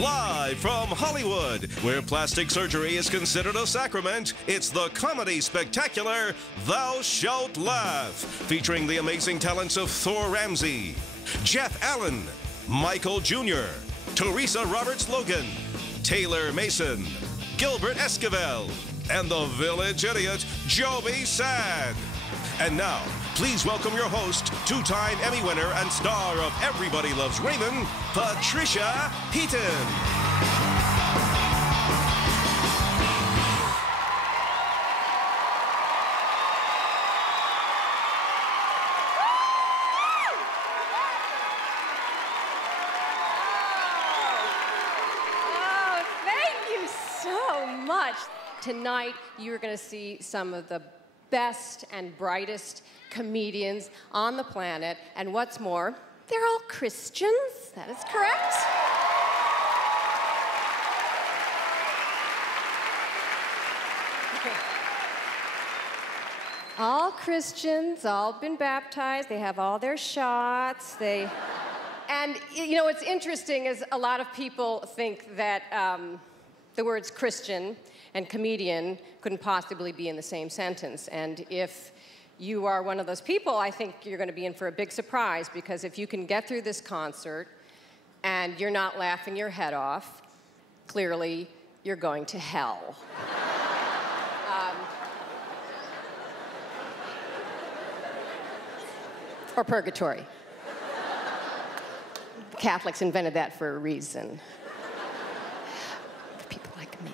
Live from Hollywood, where plastic surgery is considered a sacrament, it's the comedy spectacular Thou Shalt Laugh, featuring the amazing talents of Thor Ramsey, Jeff Allen, Michael Jr., Teresa Roberts-Logan, Taylor Mason, Gilbert Esquivel, and the village idiot, Joby Sad. And now, please welcome your host, two-time Emmy winner and star of Everybody Loves Raymond, Patricia Heaton. Oh, thank you so much. Tonight, you're going to see some of the best and brightest comedians on the planet, and what's more, they're all Christians. That is correct. All Christians, all been baptized, they have all their shots, and you know what's interesting is a lot of people think that the words Christian and comedian couldn't possibly be in the same sentence. And if you are one of those people, I think you're going to be in for a big surprise, because if you can get through this concert and you're not laughing your head off, clearly you're going to hell. Or purgatory. Catholics invented that for a reason. For people like me.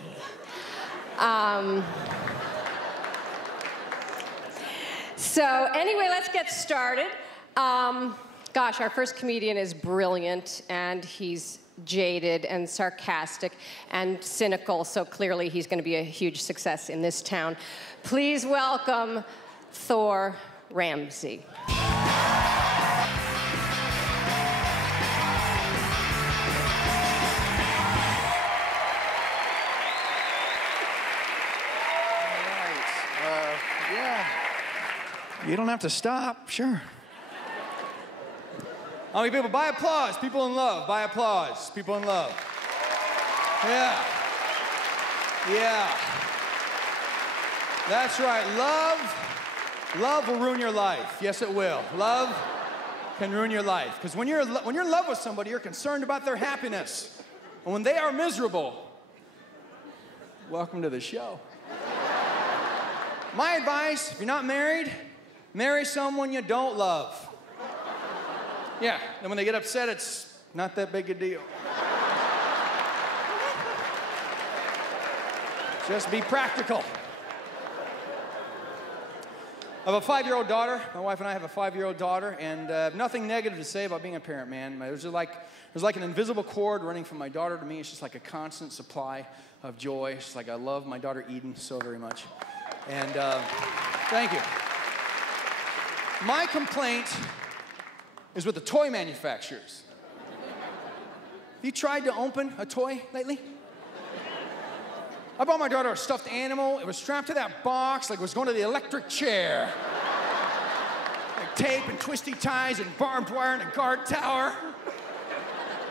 So anyway, let's get started. Gosh, our first comedian is brilliant, and he's jaded and sarcastic and cynical, so clearly he's going to be a huge success in this town. Please welcome Thor Ramsey. You don't have to stop, sure. How many people? By applause, people in love. By applause, people in love. Yeah. Yeah. That's right. Love will ruin your life. Yes, it will. Love can ruin your life. Because when you're in love with somebody, you're concerned about their happiness. And when they are miserable, welcome to the show. My advice, if you're not married, marry someone you don't love. Yeah, and when they get upset, it's not that big a deal. Just be practical. I have a 5-year-old daughter. My wife and I have a 5-year-old daughter, and nothing negative to say about being a parent, man. There's like an invisible cord running from my daughter to me. It's just like a constant supply of joy. It's just like I love my daughter Eden so very much. And thank you. My complaint is with the toy manufacturers. Have you tried to open a toy lately? I bought my daughter a stuffed animal. It was strapped to that box like it was going to the electric chair. Like tape and twisty ties and barbed wire and a guard tower.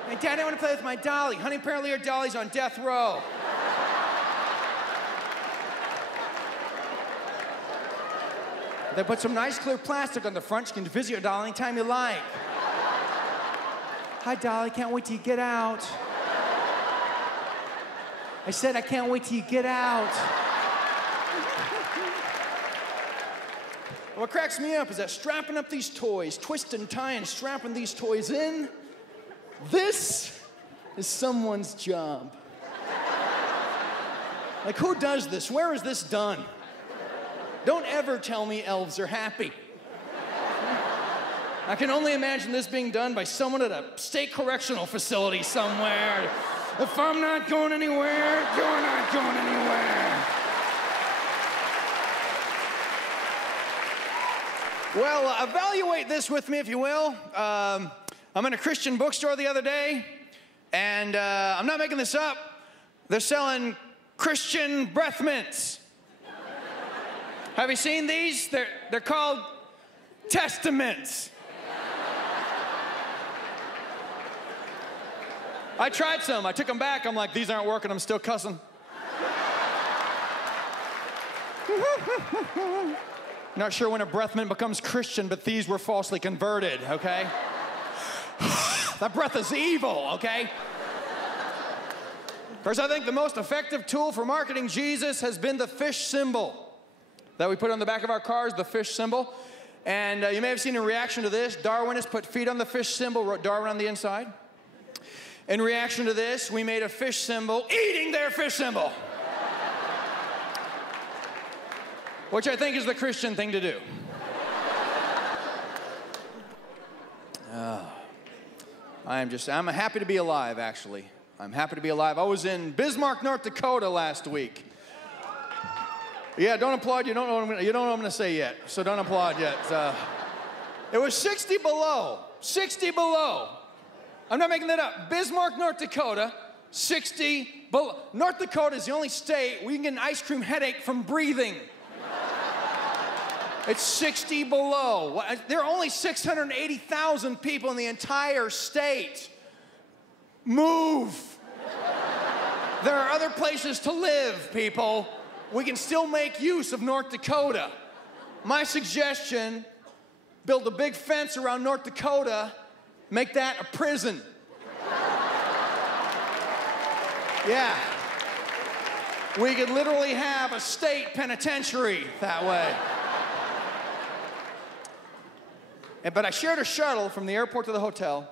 My dad, I want to play with my dolly. Honey, apparently your dolly's on death row. They put some nice clear plastic on the front. You can visit your doll anytime you like. Hi, Dolly, can't wait till you get out. I said I can't wait till you get out. What cracks me up is that strapping up these toys, twisting, tying, strapping these toys in, this is someone's job. Like, who does this? Where is this done? Don't ever tell me elves are happy. I can only imagine this being done by someone at a state correctional facility somewhere. If I'm not going anywhere, you're not going anywhere. Well, evaluate this with me, if you will. I'm in a Christian bookstore the other day, and I'm not making this up. They're selling Christian breath mints. Have you seen these? They're called Testaments. I tried some. I took them back. I'm like, these aren't working. I'm still cussing. Not sure when a breath mint becomes Christian, but these were falsely converted, okay? That breath is evil, okay? Of course, I think the most effective tool for marketing Jesus has been the fish symbol that we put on the back of our cars, the fish symbol. And you may have seen a reaction to this. Darwin has put feet on the fish symbol, wrote Darwin on the inside. In reaction to this, we made a fish symbol eating their fish symbol. Which I think is the Christian thing to do. I'm happy to be alive, actually. I'm happy to be alive. I was in Bismarck, North Dakota last week. Yeah, don't applaud. You don't know what I'm going to say yet, so don't applaud yet. It was 60 below. 60 below. I'm not making that up. Bismarck, North Dakota, 60 below. North Dakota is the only state where you can get an ice cream headache from breathing. It's 60 below. There are only 680,000 people in the entire state. Move. There are other places to live, people. We can still make use of North Dakota. My suggestion, build a big fence around North Dakota, make that a prison. Yeah. We could literally have a state penitentiary that way. But I shared a shuttle from the airport to the hotel,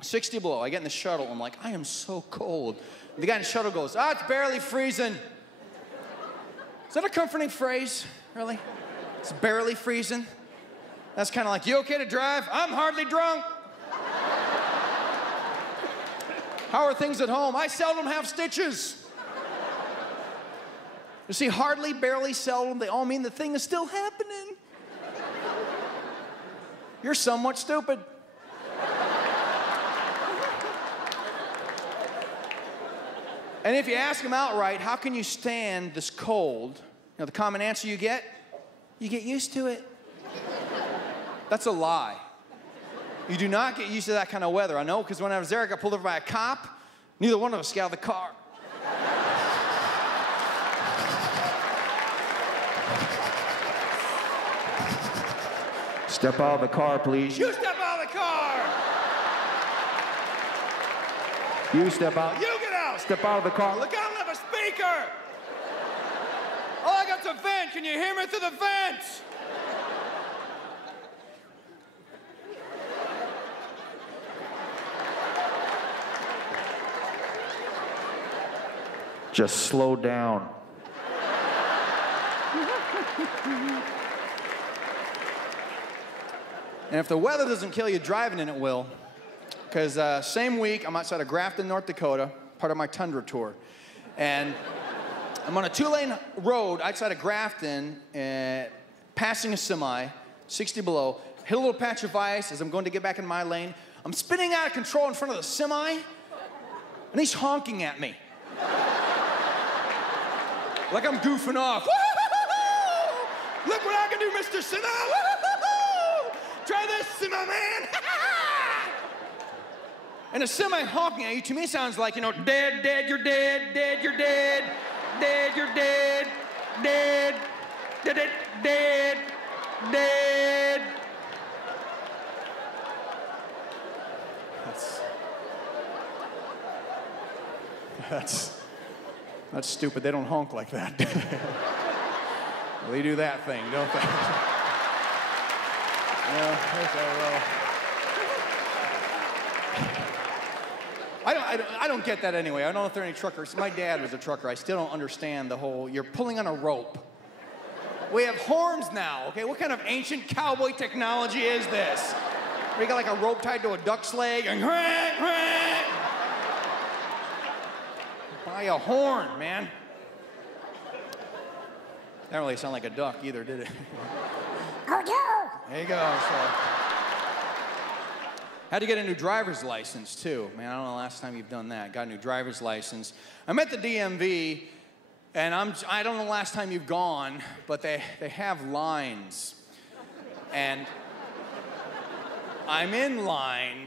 60 below. I get in the shuttle, I'm like, I am so cold. The guy in the shuttle goes, it's barely freezing. Is that a comforting phrase, really? It's barely freezing? That's kind of like, you okay to drive? I'm hardly drunk. How are things at home? I seldom have stitches. You see, hardly, barely, seldom, they all mean the thing is still happening. You're somewhat stupid. And if you ask them outright, how can you stand this cold? You know, the common answer you get used to it. That's a lie. You do not get used to that kind of weather. I know, because when I was there, I got pulled over by a cop. Neither one of us got out of the car. Step out of the car, please. You step out of the car! You step out. You get out! Step out of the car. Look, I don't have a speaker! All I got's a vent. Can you hear me through the vent? Just slow down. And if the weather doesn't kill you, driving in it will. Because same week, I'm outside of Grafton, North Dakota, part of my Tundra tour. And I'm on a 2-lane road outside of Grafton, passing a semi, 60 below, hit a little patch of ice as I'm going to get back in my lane. I'm spinning out of control in front of the semi, and he's honking at me. Like I'm goofing off. Look what I can do, Mr. Semi. Try this, Semi man. And a semi honking at you, to me, sounds like, you know, dead, dead, you're dead, dead, you're dead, dead, you're dead, dead, dead, dead, dead. That's stupid. They don't honk like that. They do that thing, don't they? I don't get that anyway. I don't know if there are any truckers. My dad was a trucker. I still don't understand the whole, you're pulling on a rope. We have horns now, okay? What kind of ancient cowboy technology is this? We got like a rope tied to a duck's leg and buy a horn, man. That didn't really sound like a duck either, did it? Oh, no. There you go. So. Had to get a new driver's license, too. Man, I don't know the last time you've done that. Got a new driver's license. I'm at the DMV, and I don't know the last time you've gone, but they have lines. And I'm in line,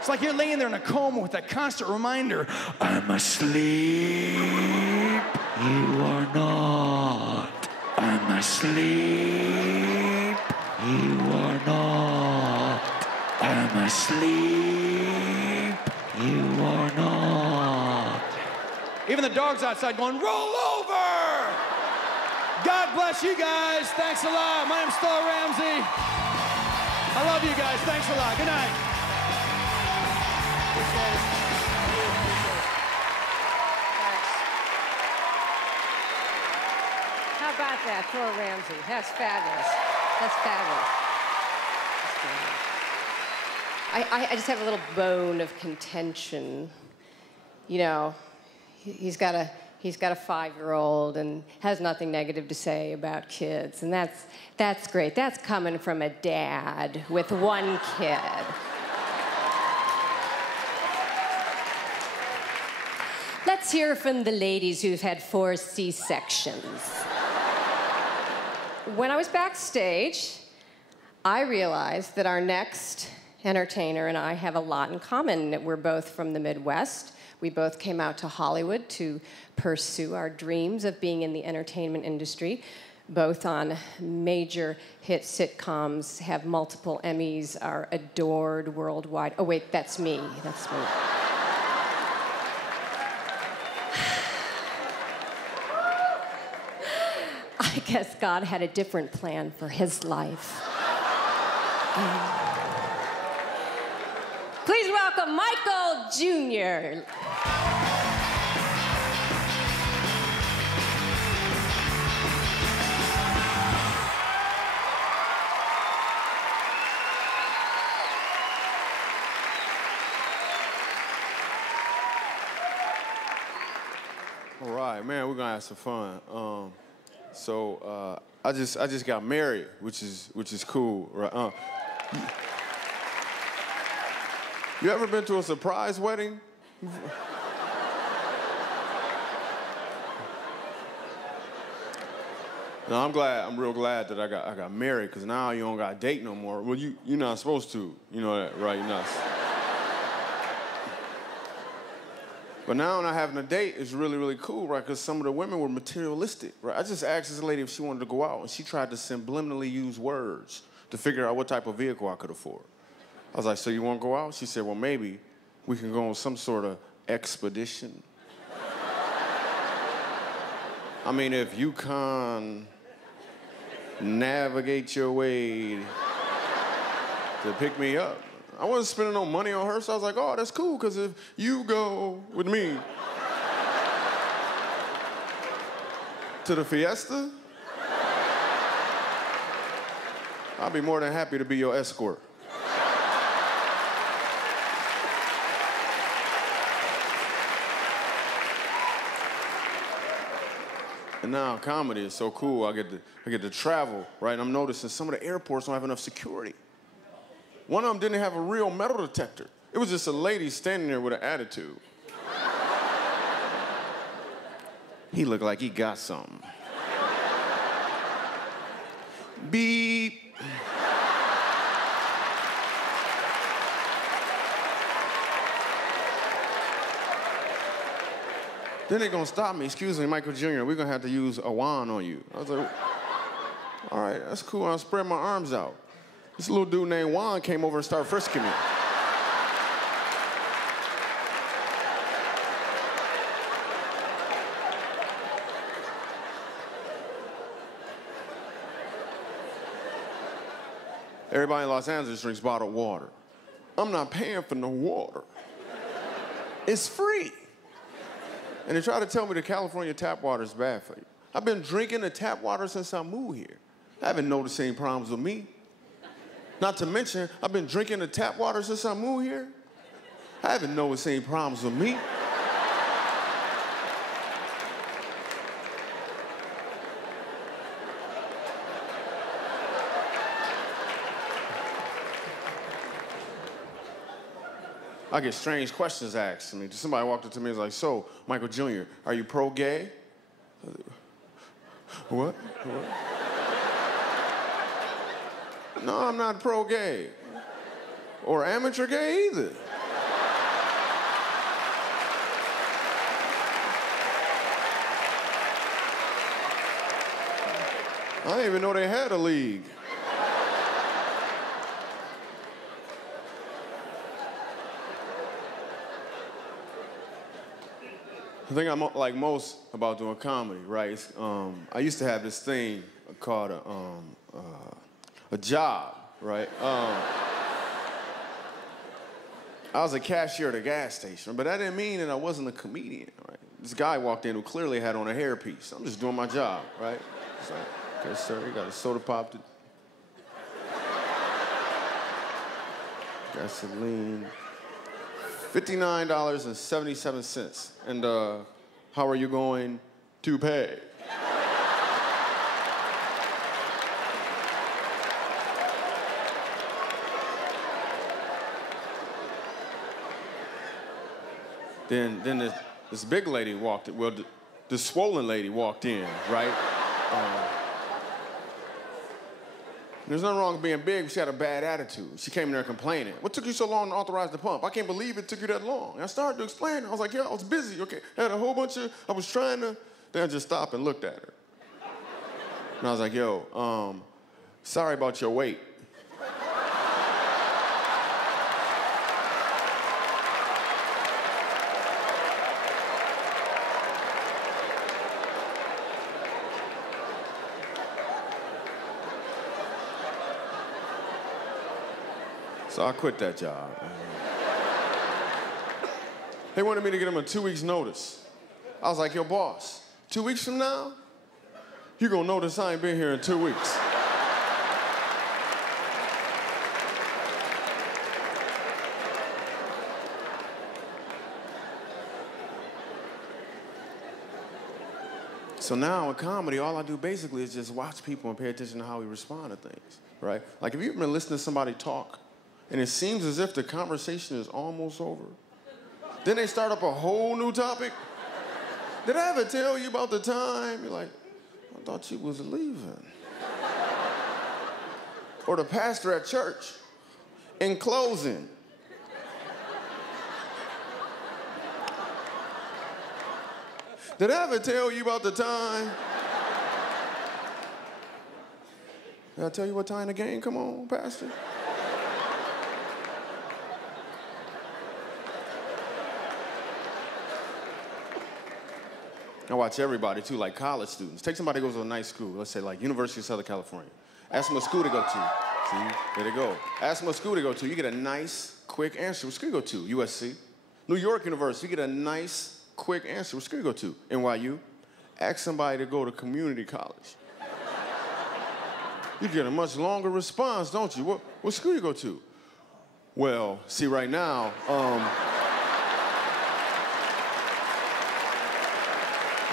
It's like you're laying there in a coma with that constant reminder, I'm asleep. You are not. I'm asleep. You are not. I'm asleep. You are not. Even the dog's outside going, roll over! God bless you guys. Thanks a lot. My name's Thor Ramsey. I love you guys. Thanks a lot. Good night. How about that, Thor Ramsey? That's fabulous. That's fabulous. I just have a little bone of contention. You know, he's got a 5-year-old and has nothing negative to say about kids, and that's great. That's coming from a dad with one kid. Let's hear from the ladies who've had 4 C-sections. When I was backstage, I realized that our next entertainer and I have a lot in common. We're both from the Midwest. We both came out to Hollywood to pursue our dreams of being in the entertainment industry, both on major hit sitcoms, have multiple Emmys, are adored worldwide. Oh, wait, that's me. That's me. I guess God had a different plan for his life. Please welcome Michael Jr. All right, man, we're gonna have some fun. I just got married, which is cool, right? You ever been to a surprise wedding? No, I'm real glad that I got married, because now you don't got to date no more. Well, you're not supposed to, you know that, right? You're not. But now not having a date is really, really cool, right? Because some of the women were materialistic, right? I just asked this lady if she wanted to go out, and she tried to subliminally use words to figure out what type of vehicle I could afford. I was like, so you want to go out? She said, well, maybe we can go on some sort of expedition. I mean, if you can navigate your way to pick me up. I wasn't spending no money on her, so I was like, oh, that's cool, because if you go with me to the fiesta, I'll be more than happy to be your escort. And now comedy is so cool. I get to travel, right? And I'm noticing some of the airports don't have enough security. One of them didn't have a real metal detector. It was just a lady standing there with an attitude. He looked like he got something. Beep. Then they're gonna stop me. Excuse me, Michael Jr., we're gonna have to use a wand on you. I was like, all right, that's cool. I'll spread my arms out. This little dude named Juan came over and started frisking me. Everybody in Los Angeles drinks bottled water. I'm not paying for no water. It's free. And they try to tell me the California tap water is bad for you. I've been drinking the tap water since I moved here. I haven't noticed any problems with me. Not to mention, I've been drinking the tap water since I moved here. I haven't noticed any problems with me. I get strange questions asked to me. Somebody walked up to me and was like, so, Michael Jr., are you pro-gay? What? No, I'm not pro-gay. Or amateur gay either. I didn't even know they had a league. The thing I like most about doing comedy, right? Is, I used to have this thing called a job, right? I was a cashier at a gas station, but that didn't mean that I wasn't a comedian, right? This guy walked in who clearly had on a hairpiece. I'm just doing my job, right? It's like, okay, sir, you got a soda pop. Gasoline. $59.77. And how are you going to pay? Then this big lady walked in. Well, the swollen lady walked in, right? There's nothing wrong with being big, but she had a bad attitude. She came in there complaining. What took you so long to authorize the pump? I can't believe it took you that long. And I started to explain. I was like, yeah, I was busy, okay? I had a whole bunch of, I was trying to, then I just stopped and looked at her. And I was like, yo, sorry about your weight. So I quit that job. They wanted me to get them a 2 weeks notice. I was like, yo, boss, 2 weeks from now, you're gonna notice I ain't been here in 2 weeks. So now in comedy, all I do basically is just watch people and pay attention to how we respond to things, right? Like, have you ever been listening to somebody talk and it seems as if the conversation is almost over? Then they start up a whole new topic. Did I ever tell you about the time? You're like, I thought you was leaving. Or the pastor at church, in closing. Did I ever tell you about the time? Did I tell you what time the game come on, pastor? I watch everybody, too, like college students. Take somebody who goes to a nice school, let's say like University of Southern California. Ask them what school to go to. See, there they go. Ask them what school to go to. You get a nice, quick answer. What school you go to? USC. New York University, you get a nice, quick answer. What school you go to? NYU. Ask somebody to go to community college. You get a much longer response, don't you? What school you go to? Well, see, right now,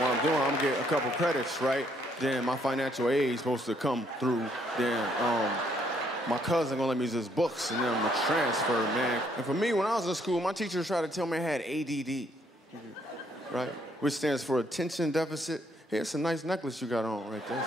what I'm doing, I'm gonna get a couple credits, right? Then my financial aid is supposed to come through. Then my cousin gonna let me use his books, and then I'm gonna transfer, man. And for me, when I was in school, my teachers tried to tell me I had ADD, right? Which stands for attention deficit. Hey, it's a nice necklace you got on right there.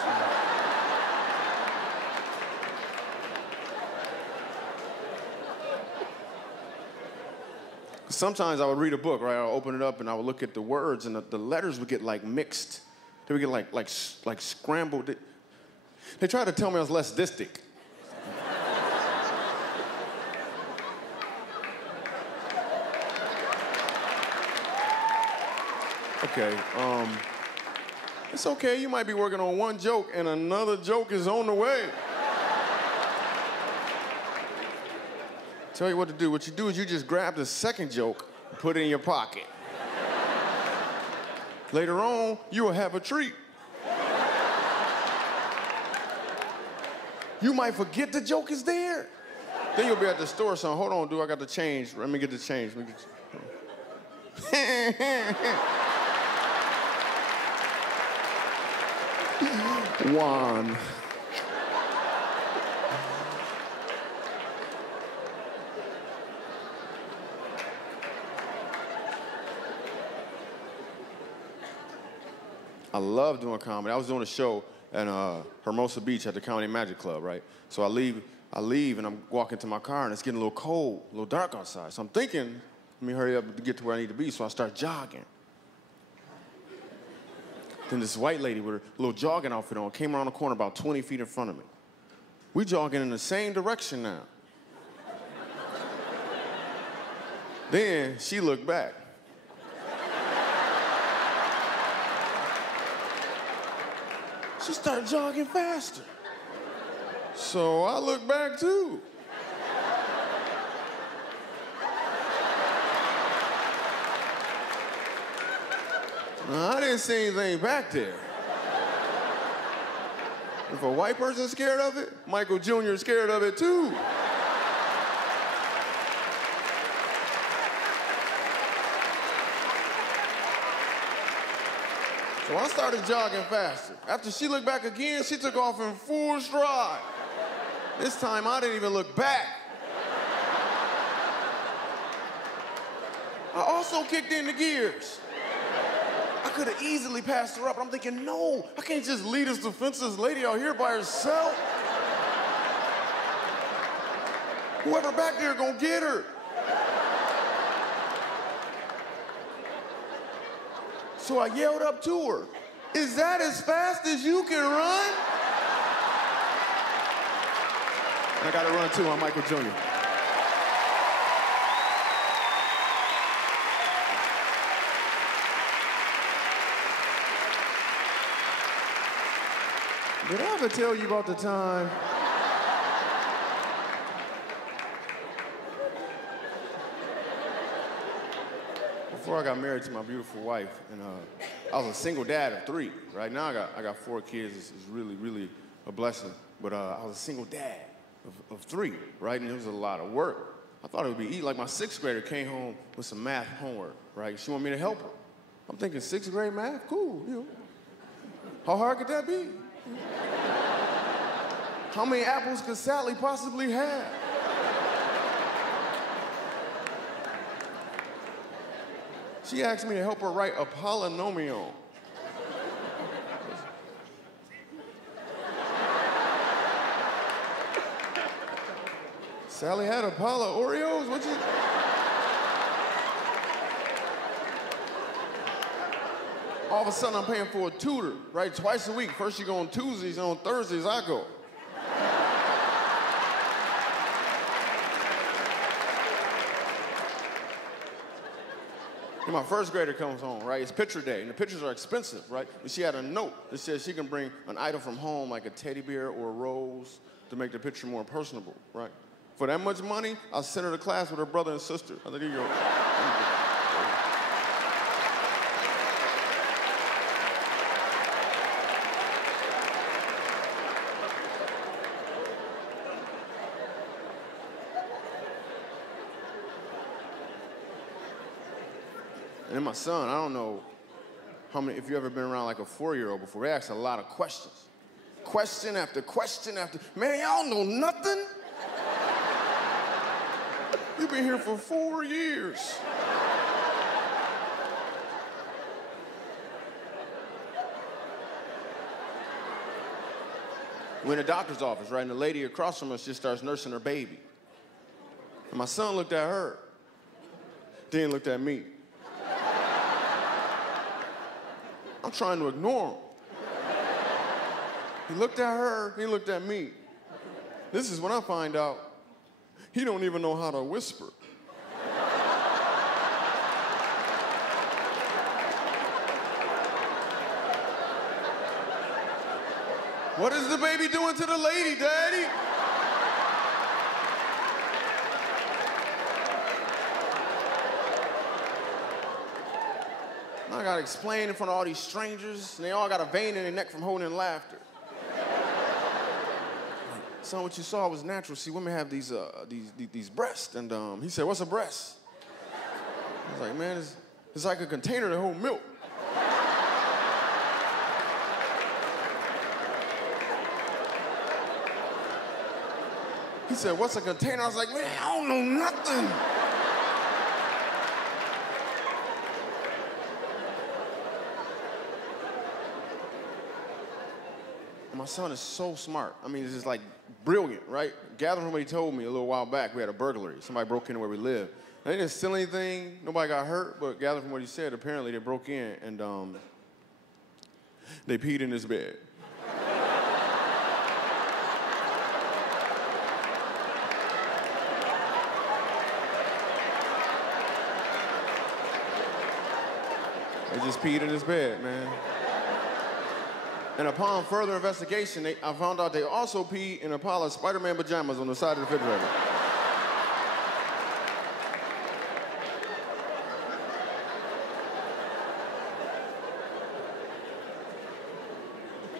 Sometimes I would read a book, right? I would open it up and I would look at the words, and the letters would get like mixed. They would get like scrambled. They tried to tell me I was less dystic. Okay, it's okay. You might be working on one joke and another joke is on the way. Tell you what to do. What you do is you just grab the second joke and put it in your pocket. Later on, you will have a treat. You might forget the joke is there. Then you'll be at the store saying, hold on, dude, I got the change. Let me get the change. One. I love doing comedy. I was doing a show at Hermosa Beach at the Comedy Magic Club, right? So I leave and I'm walking to my car and it's getting a little cold, a little dark outside. So I'm thinking, let me hurry up to get to where I need to be. So I start jogging. Then this white lady with her little jogging outfit on came around the corner about 20 feet in front of me. We jogging in the same direction now. Then she looked back. She started jogging faster. So I looked back too. Now, I didn't see anything back there. If a white person's scared of it, Michael Jr. is scared of it too. So I started jogging faster. After she looked back again, she took off in full stride. This time I didn't even look back. I also kicked into gears. I could have easily passed her up. I'm thinking, no, I can't just leave this defenseless lady out here by herself. Whoever back there gonna get her. So I yelled up to her, "Is that as fast as you can run?" I gotta run too, I'm Michael Jr. Did I ever tell you about the time? Before I got married to my beautiful wife, and I was a single dad of 3. Right now I got 4 kids. It's really, really a blessing. But I was a single dad of 3, right? And it was a lot of work. I thought it would be easy. Like my 6th grader came home with some math homework, right? She wanted me to help her. I'm thinking 6th grade math, cool. You know. How hard could that be? How many apples could Sally possibly have? She asked me to help her write a polynomial. Sally had a pile of Oreos? What'd you... All of a sudden, I'm paying for a tutor, right? Twice a week. First you go on Tuesdays, and on Thursdays, I go. And my 1st grader comes home, right? It's picture day, and the pictures are expensive, right? But she had a note that says she can bring an item from home, like a teddy bear or a rose, to make the picture more personable, right? For that much money, I'll send her to class with her brother and sister. I think, here you go. And then my son, I don't know if you've ever been around like a 4-year-old before, they ask a lot of questions. Question after question after, man, y'all know nothing? You've been here for 4 years. We're in a doctor's office, right? And the lady across from us just starts nursing her baby. And my son looked at her, then looked at me. I'm trying to ignore him. He looked at her, he looked at me. This is when I find out he don't even know how to whisper. What is the baby doing to the lady, Daddy? I gotta explain in front of all these strangers, and they all got a vein in their neck from holding laughter. Son, what you saw was natural. See, women have these breasts, and he said, "What's a breast?" I was like, "Man, it's like a container to hold milk." He said, "What's a container?" I was like, "Man, I don't know nothing." My son is so smart. I mean, it's just like brilliant, right? Gathering from what he told me a little while back, we had a burglary. Somebody broke into where we live. They didn't steal anything. Nobody got hurt, but gathering from what he said, apparently they broke in. And They peed in his bed. They just peed in his bed, man. And upon further investigation, I found out they also peed in a pile of Spider-Man pajamas on the side of the refrigerator.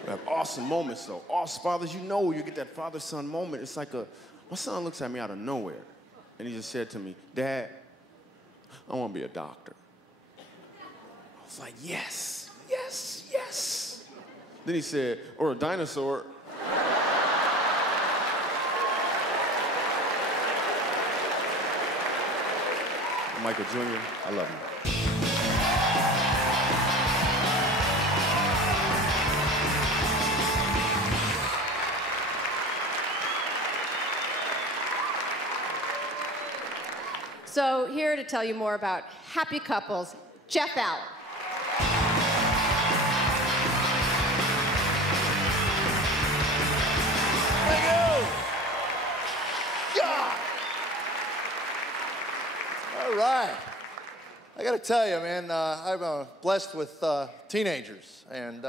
We have awesome moments, though. Awesome fathers, you know you get that father-son moment. It's like my son looks at me out of nowhere, and he just said to me, Dad, I want to be a doctor. I was like, yes, yes, yes. Then he said, or a dinosaur. Michael Jr., I love him. So here to tell you more about happy couples, Jeff Allen. Thank you. God. All right. I got to tell you, man, I'm blessed with teenagers. And,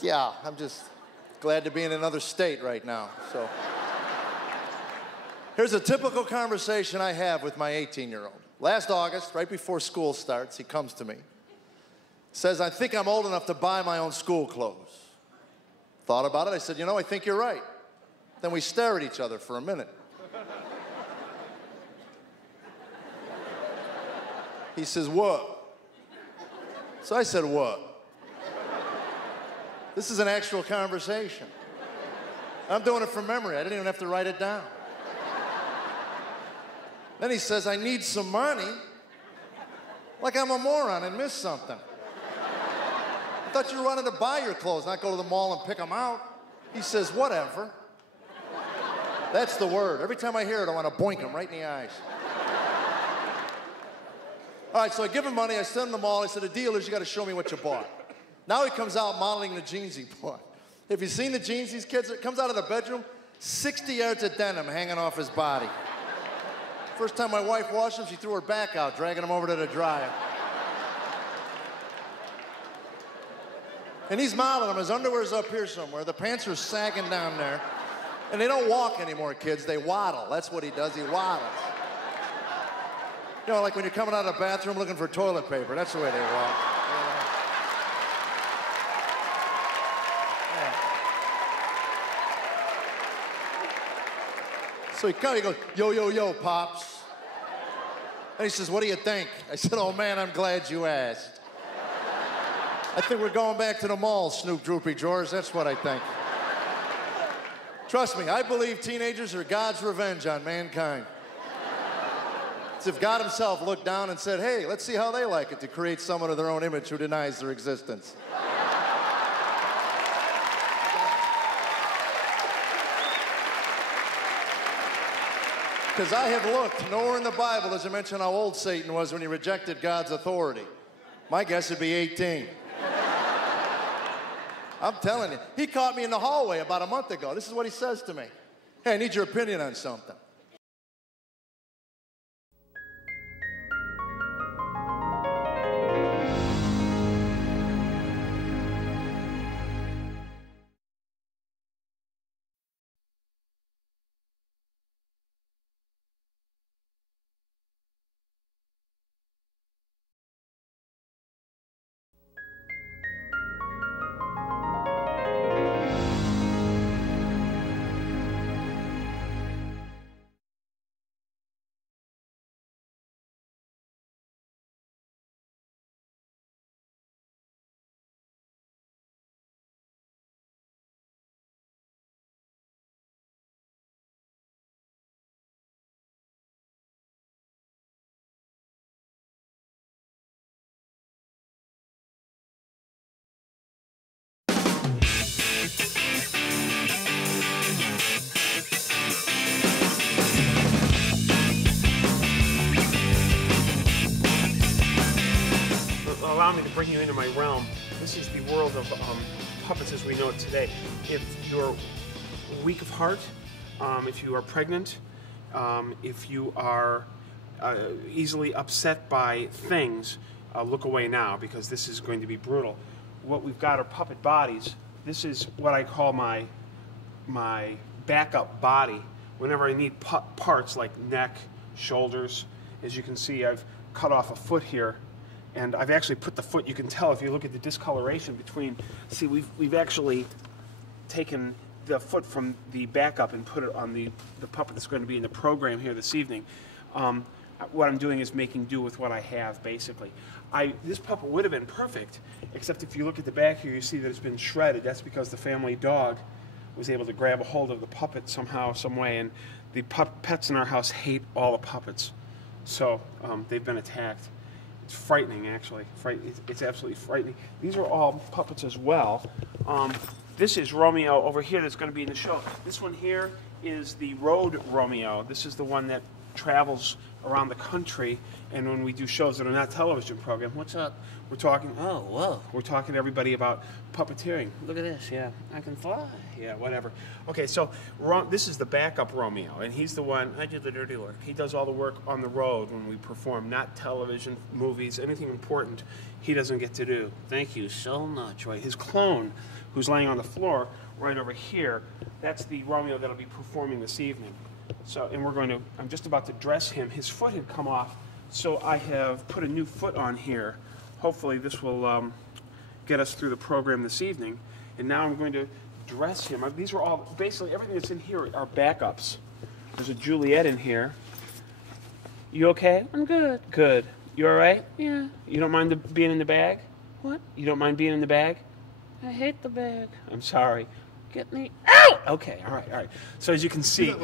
yeah, I'm just glad to be in another state right now. So here's a typical conversation I have with my 18-year-old. Last August, right before school starts, he comes to me. Says, I think I'm old enough to buy my own school clothes. Thought about it. I said, you know, I think you're right. Then we stare at each other for a minute. He says, what? So I said, what? This is an actual conversation. I'm doing it from memory. I didn't even have to write it down. Then he says, I need some money. Like I'm a moron and missed something. I thought you wanted to buy your clothes, not go to the mall and pick them out. He says, whatever. That's the word. Every time I hear it, I want to boink him right in the eyes. All right, so I give him money. I send him to the mall. I said, the deal is you got to show me what you bought. Now he comes out modeling the jeans he bought. Have you seen the jeans these kids? It comes out of the bedroom, 60 yards of denim hanging off his body. First time my wife washed them, she threw her back out, dragging them over to the dryer. And he's modeling them. His underwear's up here somewhere. The pants are sagging down there. And they don't walk anymore, kids. They waddle. That's what he does. He waddles. You know, like when you're coming out of the bathroom looking for toilet paper. That's the way they walk. So he goes, yo, yo, yo, Pops. And he says, what do you think? I said, oh, man, I'm glad you asked. I think we're going back to the mall, Snoop Droopy George. That's what I think. Trust me, I believe teenagers are God's revenge on mankind. It's if God himself looked down and said, hey, let's see how they like it to create someone of their own image who denies their existence. Because I have looked, nowhere in the Bible does it mention how old Satan was when he rejected God's authority. My guess would be 18. I'm telling you. He caught me in the hallway about a month ago. This is what he says to me. Hey, I need your opinion on something. Allow me to bring you into my realm. This is the world of puppets as we know it today. If you're weak of heart, if you are pregnant, if you are easily upset by things, look away now, because this is going to be brutal. What we've got are puppet bodies. This is what I call my backup body. Whenever I need parts like neck, shoulders, as you can see, I've cut off a foot here, and I've actually put the foot, you can tell if you look at the discoloration between, see, we've actually taken the foot from the backup and put it on the puppet that's going to be in the program here this evening. What I'm doing is making do with what I have, basically. This puppet would have been perfect, except if you look at the back here, you see that it's been shredded. That's because the family dog was able to grab a hold of the puppet somehow, some way, and the pets in our house hate all the puppets. So they've been attacked. It's frightening, actually. It's absolutely frightening. These are all puppets as well. This is Romeo over here that's going to be in the show. This one here is the Road Romeo. This is the one that travels around the country, and when we do shows that are not television programs, what's up? We're talking, oh, whoa. We're talking to everybody about puppeteering. Look at this, yeah. I can fly. Yeah, whatever. Okay, so this is the backup Romeo, and he's the one, I do the dirty work. He does all the work on the road when we perform, not television, movies, anything important he doesn't get to do. Thank you so much. Right? His clone, who's laying on the floor right over here, that's the Romeo that'll be performing this evening. So, and I'm just about to dress him. His foot had come off, so I have put a new foot on here. Hopefully this will get us through the program this evening. And now I'm going to dress him. These are all, basically everything that's in here are backups. There's a Juliet in here. You okay? I'm good. Good. You all right? Yeah. You don't mind being in the bag? What? You don't mind being in the bag? I hate the bag. I'm sorry. Get me out! Okay, all right, all right. So as you can see,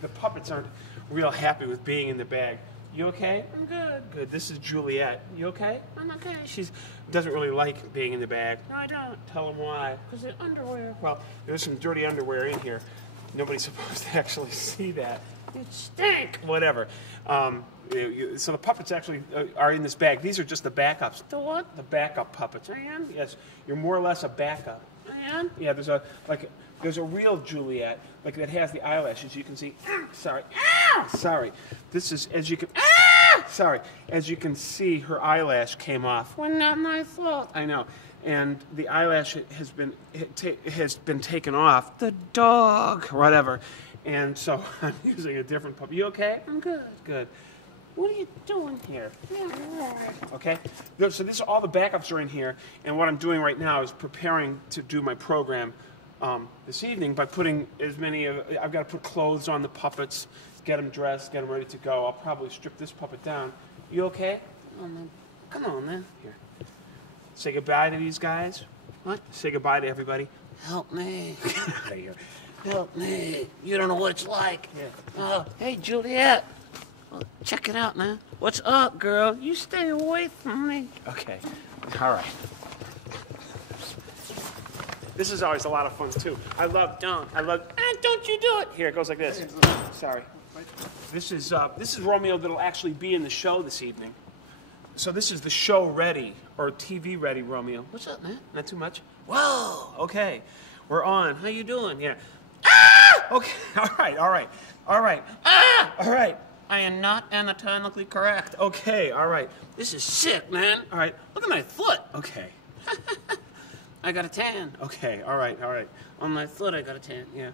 the puppets aren't real happy with being in the bag. You okay? I'm good. Good. This is Juliet. You okay? I'm okay. She doesn't really like being in the bag. No, I don't. Tell them why. Because it's underwear. Well, there's some dirty underwear in here. Nobody's supposed to actually see that. It stink. Whatever. So the puppets actually are in this bag. These are just the backups. The what? The backup puppets. I am? Yes. You're more or less a backup. I am? Yeah, there's a real Juliet, like that has the eyelashes. You can see, sorry, sorry. This is, as you can, sorry. As you can see, her eyelash came off. Well, not my fault. I know. And the eyelash has been taken off. The dog, whatever. And so I'm using a different puppet. You okay? I'm good. Good. What are you doing here? Okay, so this all the backups are in here, and what I'm doing right now is preparing to do my program this evening by putting as many of, I've got to put clothes on the puppets, get them dressed, get them ready to go. I'll probably strip this puppet down. You okay? Come on, man. Here. Say goodbye to these guys. What? Say goodbye to everybody. Help me. Get out of here. Help me. You don't know what it's like. Yeah. Hey, Juliet. Well, check it out, man. What's up, girl? You stay away from me. Okay. All right. This is always a lot of fun, too. Don't you do it. Here, it goes like this. Sorry. This is Romeo that'll actually be in the show this evening. So this is the show ready, or TV ready Romeo. What's up, man? Not too much? Whoa. Okay. We're on. How you doing? Yeah. Ah! Okay. All right. Ah! All right. I am not anatomically correct. Okay, all right. This is sick, man. All right, look at my foot. Okay. I got a tan. Okay, all right. On my foot, I got a tan, yeah.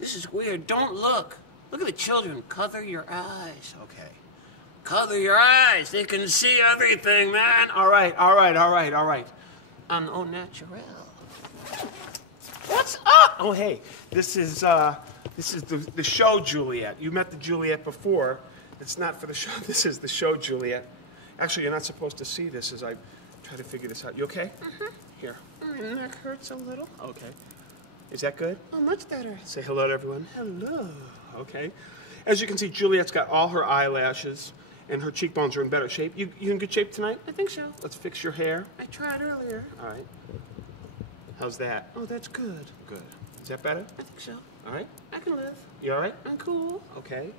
This is weird. Don't look. Look at the children. Cover your eyes. Okay. Cover your eyes. They can see everything, man. All right. I'm au naturel. What's up? Oh, hey, this is the show Juliet. You met the Juliet before. It's not for the show. This is the show Juliet. Actually, you're not supposed to see this as I try to figure this out. You okay? Mm-hmm. Here. My neck hurts a little. Okay. Is that good? Oh, much better. Say hello to everyone. Hello. Okay. As you can see, Juliet's got all her eyelashes, and her cheekbones are in better shape. You in good shape tonight? I think so. Let's fix your hair. I tried earlier. All right. How's that? Oh, that's good. Good. Is that better? I think so. All right. I can live. You all right? I'm cool. Okay.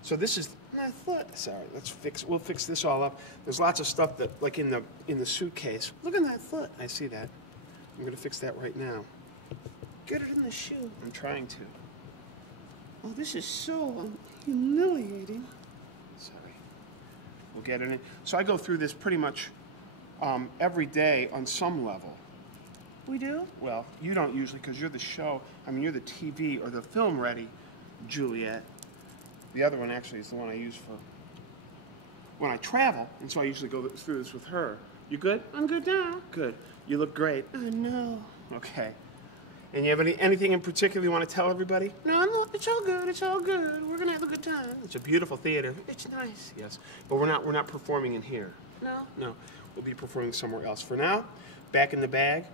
So this is on that foot. Sorry, we'll fix this all up. There's lots of stuff that, like in the suitcase. Look at that foot. I see that. I'm gonna fix that right now. Get it in the shoe. I'm trying to. Oh, this is so humiliating. Sorry. We'll get it in. So I go through this pretty much every day on some level. We do? Well, you don't usually because you're the show. I mean, you're the TV or the film ready, Juliet. The other one actually is the one I use for when I travel, and so I usually go through this with her. You good? I'm good now. Good. You look great. I know. Okay. And you have anything in particular you want to tell everybody? No, it's all good. It's all good. We're gonna have a good time. It's a beautiful theater. It's nice. Yes, but we're not performing in here. No. We'll be performing somewhere else. For now, back in the bag.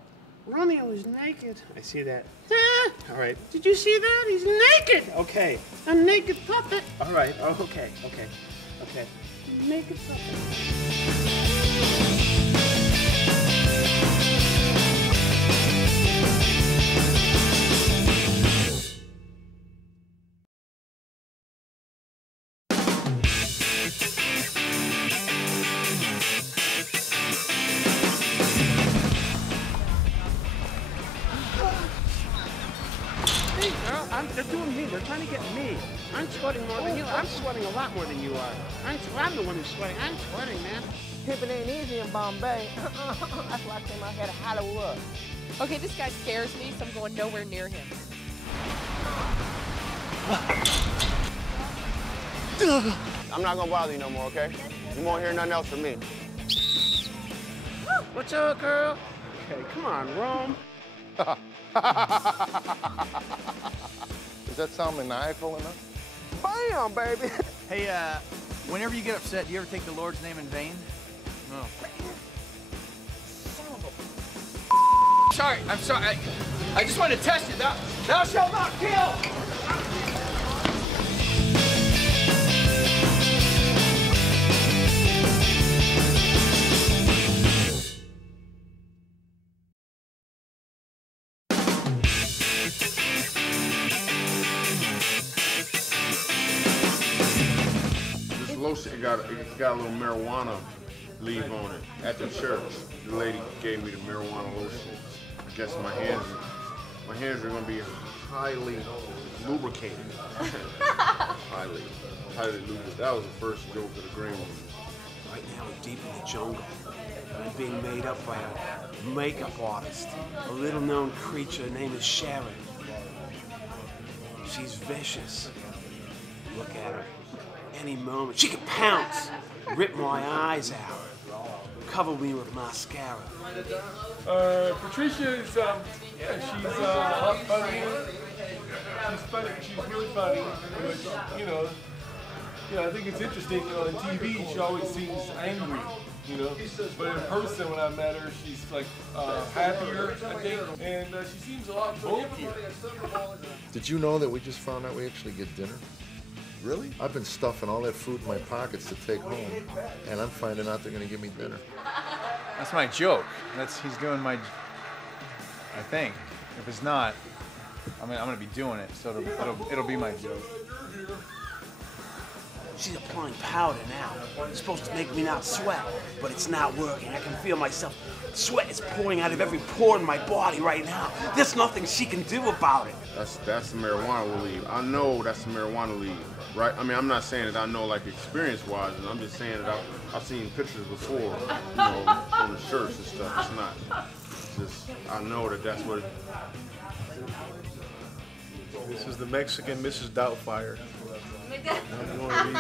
Romeo is naked. I see that. All right. Did you see that? He's naked. Okay. A naked puppet. All right. Oh, okay. Naked puppet. They're doing me. They're trying to get me. I'm sweating more than you. I'm sweating a lot more than you are. I'm the one who's sweating. I'm sweating, man. Pimping ain't easy in Bombay. That's why I came out here to Hollywood. Okay, this guy scares me, so I'm going nowhere near him. I'm not gonna bother you no more, okay? You won't hear nothing else from me. What's up, girl? Okay, come on, Rome. Does that sound maniacal enough? Bam, baby. Hey, whenever you get upset, do you ever take the Lord's name in vain? No. Sorry, I'm sorry. I just wanted to test you. Thou shalt not kill! Lotion, it got a little marijuana leaf on it. At the church, the lady gave me the marijuana lotion. I guess my hands are gonna be highly lubricated. highly lubricated. That was the first joke of the green one. Right now we're deep in the jungle. I'm being made up by a makeup artist, a little-known creature named Sharon. She's vicious. Look at her. Any moment, she could pounce, rip my eyes out, cover me with mascara. Patricia is, she's funny. She's funny. She's really funny. But, you know, I think it's interesting. On TV, she always seems angry. But in person, when I met her, she's like happier, I think, and she seems a lot bulkier. Did you know that we just found out we actually get dinner? Really? I've been stuffing all that food in my pockets to take home, and I'm finding out they're going to give me dinner. That's my joke. He's doing my. I think. If it's not, I'm gonna be doing it. So it'll be my joke. She's applying powder now. It's supposed to make me not sweat, but it's not working. I can feel myself. Sweat is pouring out of every pore in my body right now. There's nothing she can do about it. That's the marijuana leaf. I know that's the marijuana leaf, right? I mean, I'm not saying that I know like experience-wise, and I'm just saying that I've seen pictures before, on the shirts and stuff. It's not. It's just I know that's what. This is the Mexican Mrs. Doubtfire. I'm going to be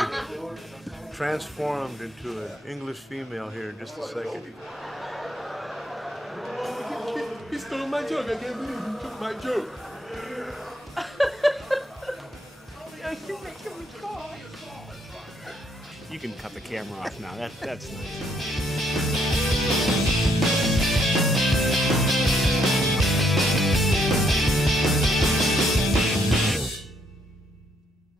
transformed into an English female here in just a second. He stole my joke. I can't believe he took my joke. You can cut the camera off now. That's nice.